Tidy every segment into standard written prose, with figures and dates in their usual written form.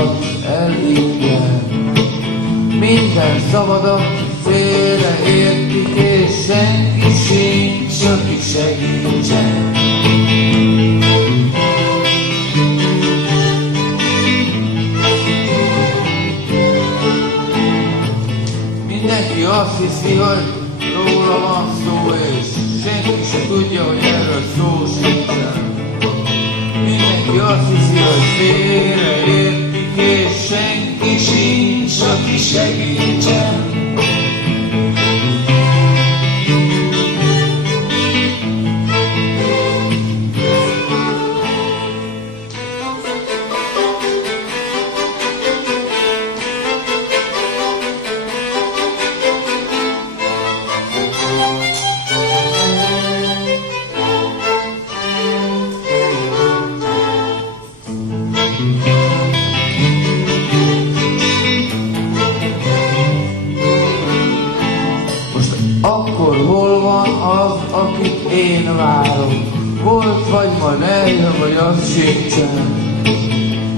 az elvigyen. Minden szabadon félreértik, és senki sincs, aki segítsen. Mindenki azt hiszi, hogy róla van szó, és senki se tudja, hogy erről szó sincsen. Mindenki azt hiszi, hogy félreértik, és senki sincs, aki segítsen. Akkor hol van az, akit én várok? Volt, vagy majd eljön, vagy az sincsen.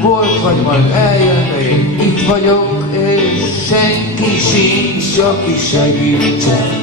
Volt, vagy majd eljön, de én itt vagyok, és senki sincs, aki segítsen.